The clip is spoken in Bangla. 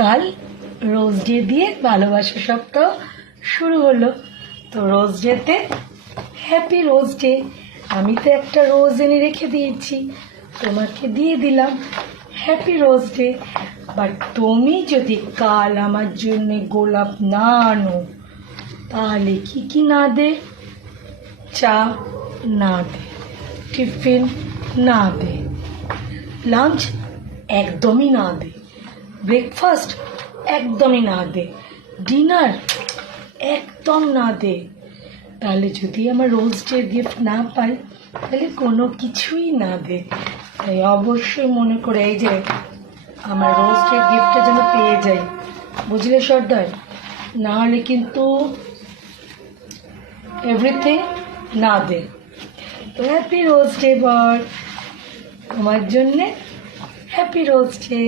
কাল রোজ ডে দিয়ে ভালোবাসা সপ্তাহ শুরু হলো। তো রোজ ডেতে হ্যাপি রোজ ডে। আমি তো একটা রোজ এনে রেখে দিয়েছি, তোমাকে দিয়ে দিলাম হ্যাপি রোজ ডে। বাট তুমি যদি কাল আমার জন্য গোলাপ না আনো তাহলে কি না দে? চা না দে, টিফিন না দে, লাঞ্চ একদমই না দে, ব্রেকফাস্ট একদমই না দে, ডিনার একদম না দে। তাহলে যদি আমার রোজ ডে গিফট না পাই তাহলে কোনো কিছুই না দে। তাই অবশ্যই মনে করে এই যে আমার রোজ ডে গিফটটা যেন পেয়ে যাই, বুঝলে সর্দার? না হলে কিন্তু এভরিথিং না দে। তো হ্যাপি রোজ ডে বর, তোমার জন্যে হ্যাপি রোজ ডে।